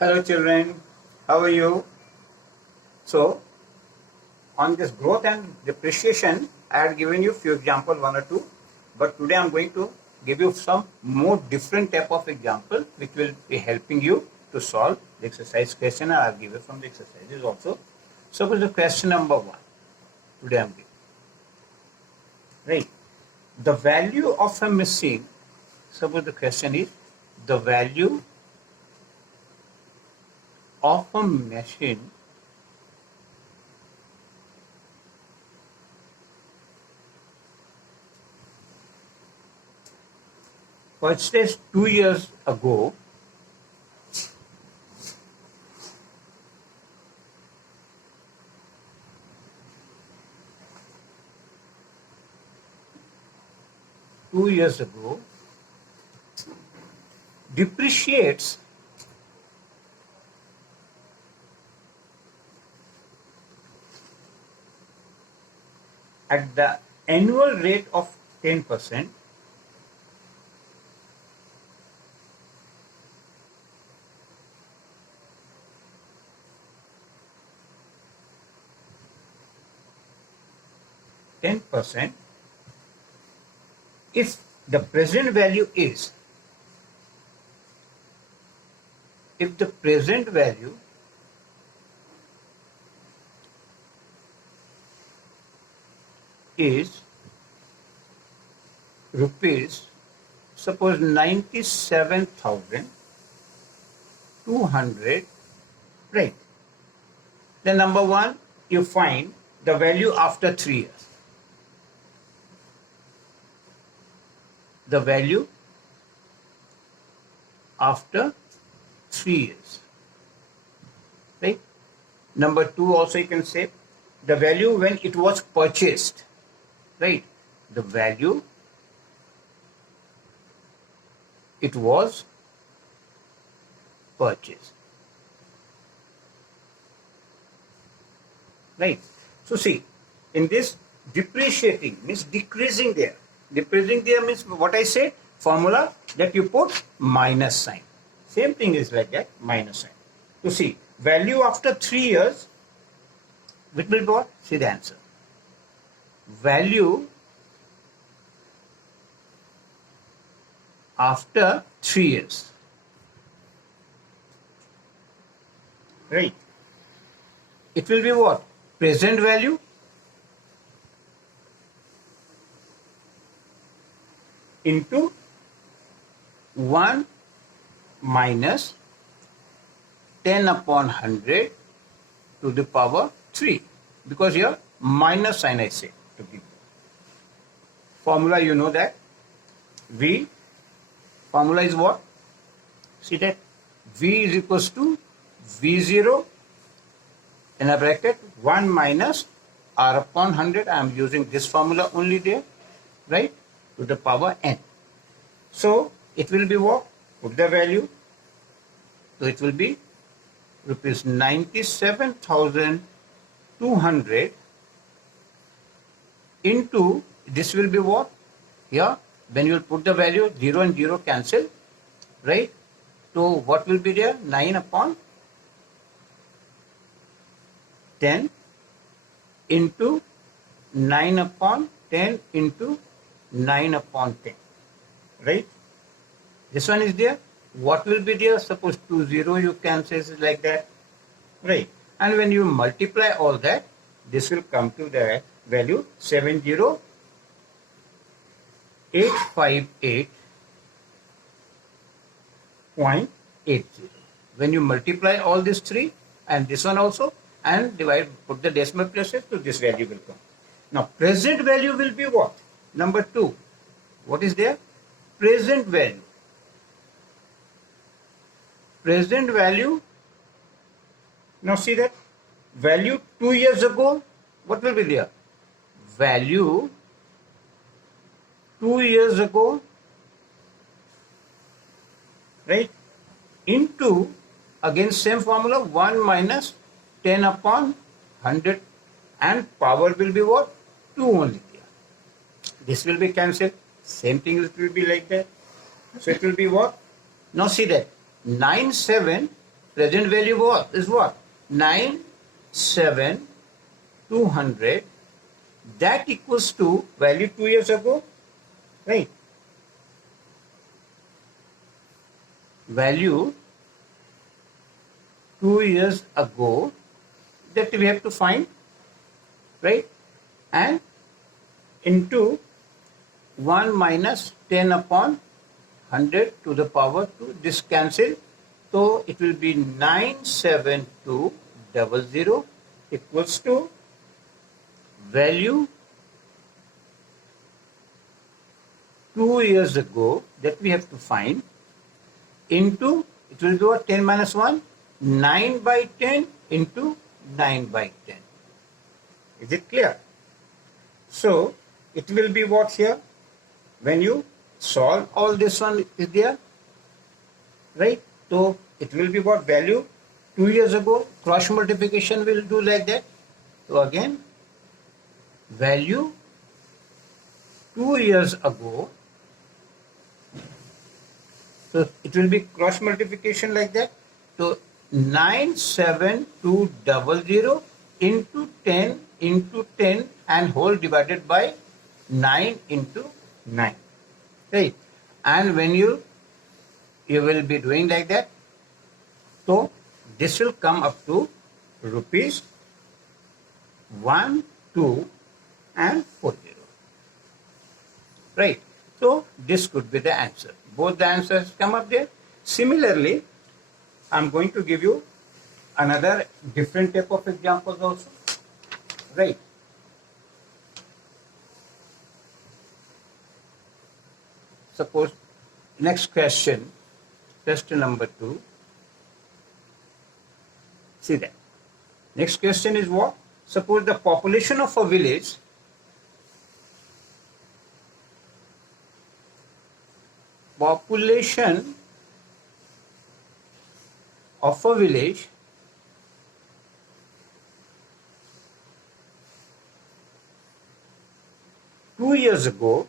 Hello children, how are you? So, on this growth and depreciation, I had given you few examples, one or two, but today I am going to give you some more different type of example which will be helping you to solve the exercise question I have given from the exercises also. Suppose the question number 1, today I am giving, right? The value of a machine, suppose the question is the value of a machine purchased 2 years ago depreciates at the annual rate of 10%, if the present value is rupees, suppose 97,200, right? Then number 1, you find the value after 3 years. The value after 3 years, right? Number 2 also you can say the value when it was purchased, right? The value it was purchased, right? So see, in this depreciating means decreasing there. Decreasing there means what I say, formula that you put minus sign. Same thing is like that, minus sign. To see, value after 3 years, which will be what? See the answer. Value after 3 years. Right. It will be what? Present value into 1 minus 10 upon 100 to the power 3. Because here minus sign I say to give. Formula you know that. V. Formula is what? See that? V is equals to V0 in a bracket 1 minus R upon 100. I am using this formula only there, right? To the power n. So it will be what? Put the value. So it will be rupees 97,200 into, this will be what? Here, when you will put the value, 0 and 0 cancel, right? So what will be there? 9 upon 10 into 9 upon 10 into 9 upon 10, right? This one is there. What will be there? Suppose 2 0 you cancel it like that, right? And when you multiply all that, this will come to the value 70858.80. When you multiply all these three and this one also and divide, put the decimal places, so this value will come. Now present value will be what? Number 2. What is there? Present value. Present value. Now see that value 2 years ago, what will be there? Value 2 years ago, right? Into, again same formula, 1 minus 10 upon 100 and power will be what? 2 only there. This will be cancelled. Same thing it will be like that. So it will be what? Now see that 97 present value is what? 9,7,200. That equals to value 2 years ago, right? Value 2 years ago that we have to find, right? And into 1 minus 10 upon 100 to the power 2. This cancel. So it will be 97200 equals to value 2 years ago that we have to find into, it will be what, 10 minus 1, 9 by 10 into 9 by 10. Is it clear? So it will be what here? When you solve all this one is there, right? So it will be what value 2 years ago. Cross multiplication will do like that. So again, value 2 years ago. So it will be cross multiplication like that. So 97200 into 10 and whole divided by 9 into 9. Right? And when you will be doing like that, so this will come up to rupees 1, 2 and 40. Right? So this could be the answer. Both the answers come up there. Similarly, I'm going to give you another different type of examples also. Right? Suppose next question, question number 2. See that. Next question is what? Suppose the population of a village two years ago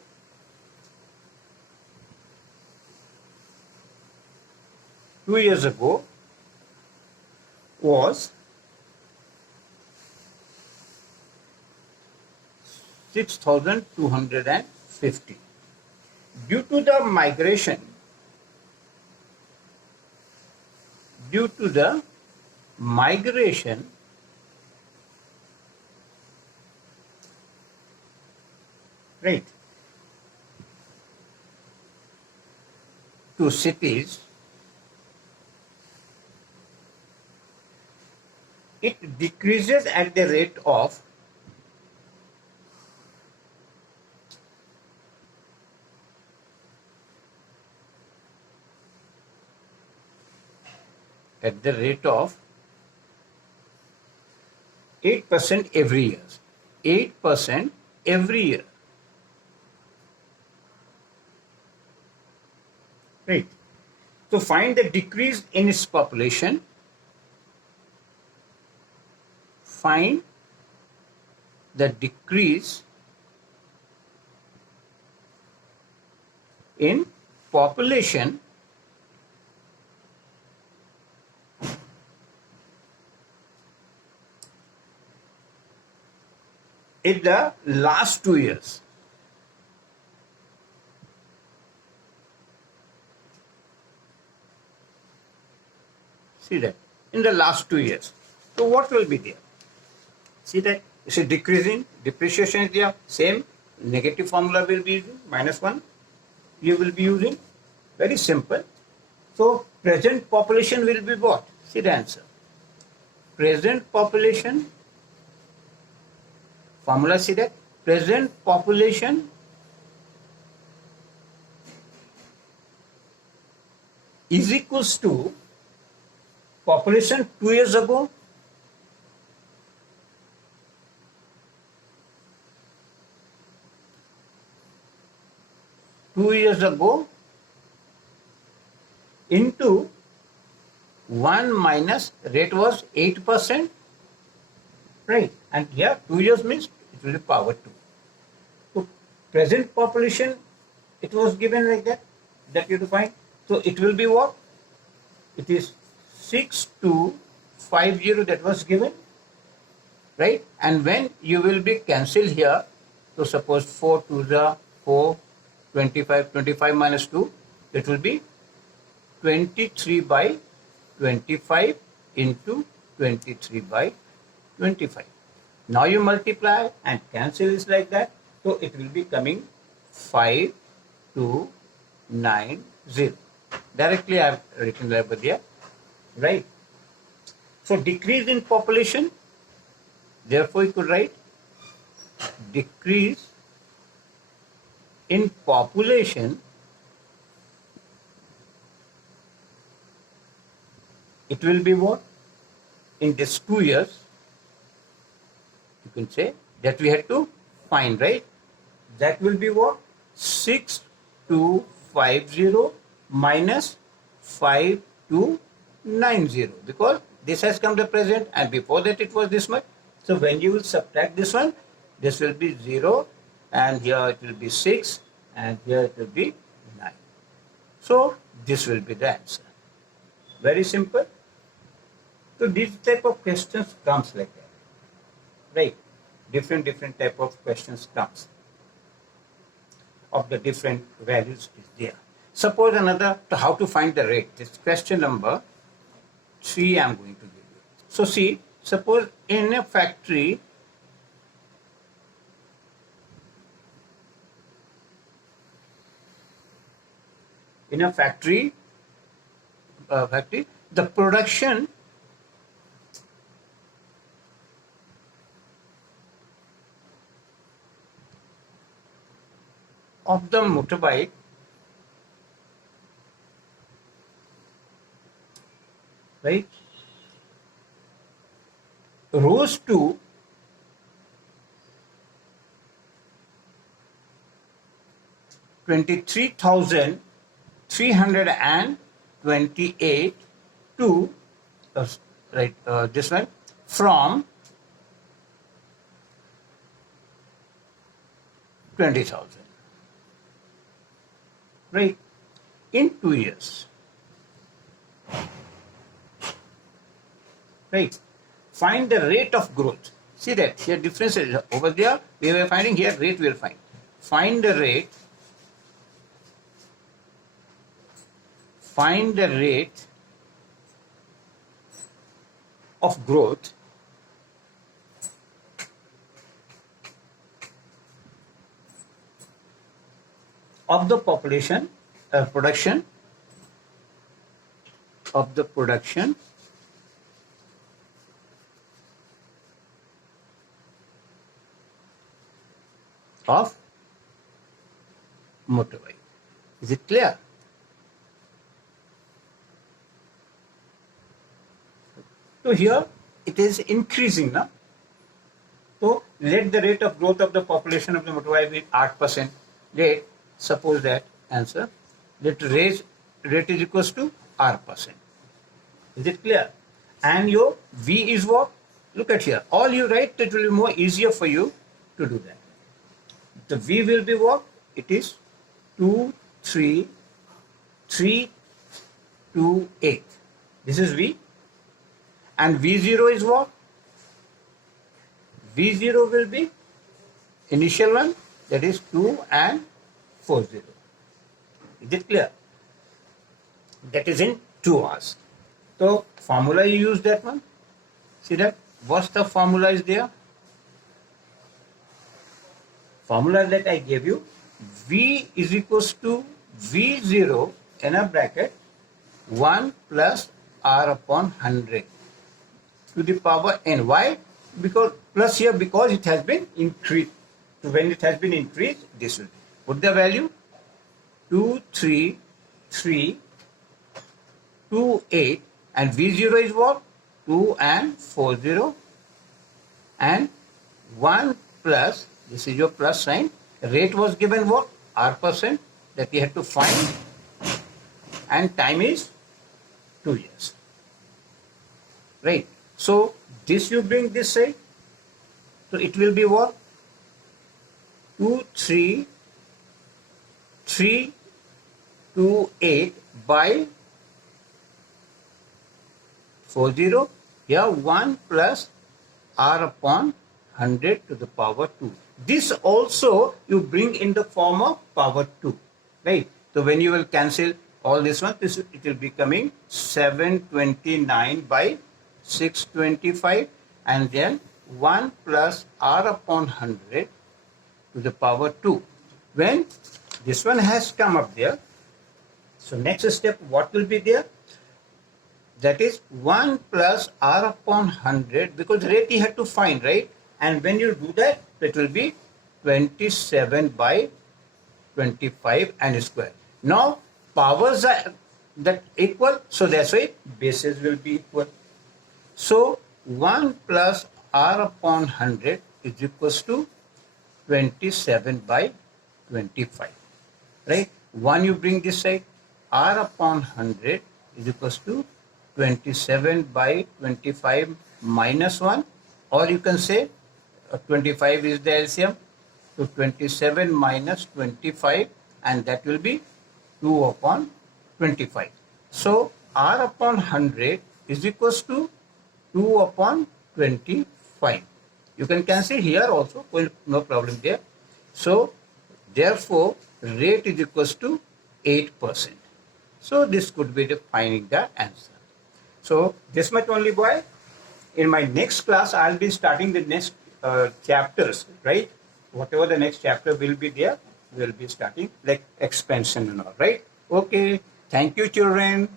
was 6,250. Due to the migration, right, to cities, it decreases at the rate of 8% every year. 8% every year. Right. To find the decrease in its population, find the decrease in population in the last 2 years. See that, in the last 2 years. So what will be there? See that, it's a decreasing, depreciation is there, same negative formula will be using, -1 you will be using, very simple. So present population will be what? See the answer. Present population, formula, see that, present population is equals to population 2 years ago into 1 minus rate was 8%, right? And here 2 years means it will be power 2. So present population, it was given like that you have to find. So it will be what? It is 6250 that was given, right? And when you will be cancelled here, so suppose 4 to the 4, 25, 25 minus 2, it will be 23 by 25 into 23 by 25. Now you multiply and cancel is like that. So it will be coming 5290. Directly I have written over there, right? So decrease in population, therefore you could write decrease in population, it will be what? In this 2 years, you can say that we had to find, right? That will be what? 6250 minus 5290, because this has come to present and before that it was this much. So when you will subtract this one, this will be 0 and here it will be 6 and here it will be 9. So this will be the answer. Very simple. So these type of questions comes like that, right? Different type of questions comes of the different values is there. Suppose another, how to find the rate. This question number 3 I am going to give you. So see, suppose in a factory, the production of the motorbike right rose to 23,328 to this one from 20,000, right, in 2 years, right? Find the rate of growth. See that here difference is over there we were finding, here rate we will find. Find the rate of growth of the production of motorbike. Is it clear? So here it is increasing now. So let the rate of growth of the population of the motorbike be 8%. Let suppose that answer, let rate is equals to R%. Is it clear? And your V is what? Look at here. All you write, it will be more easier for you to do that. The V will be what? It is 23328. This is V. And V0 is what? V0 will be initial one, that is 2 and 40. Is it clear? That is in 2 hours. So formula you use that one. See that? What's the formula is there? Formula that I gave you, V is equals to V0 in a bracket 1 plus R upon 100 to the power n. Why? Because plus here, because it has been increased. So when it has been increased, this will be. Put the value 23328 and V0 is what? 2 and 40 and 1 plus, this is your plus sign. Rate was given what? R% that we had to find, and time is 2 years. Right. So this you bring this side. So it will be what? 23328 by 40. Here 1 plus r upon 100 to the power 2. This also you bring in the form of power 2, right? So when you will cancel all this one, it will be coming 729 by 625, and then 1 plus r upon 100 to the power 2. When this one has come up there, so next step, what will be there? That is 1 plus r upon 100, because rate you have to find, right? And when you do that, it will be 27 by 25 and square. Now, powers are that equal, so that's why bases will be equal. So, 1 plus r upon 100 is equals to 27 by 25, right? 1 you bring this side, r upon 100 is equals to 27 by 25 minus 1, or you can say 25 is the LCM, so 27 minus 25, and that will be 2 upon 25. So r upon 100 is equals to 2 upon 25. You can cancel here also, well, no problem there. So therefore rate is equals to 8%. So this could be defining the answer. So this much only, boy. In my next class, I'll be starting the next chapters, right? Whatever the next chapter will be there, we'll be starting like expansion and all, right? Okay. Thank you, children.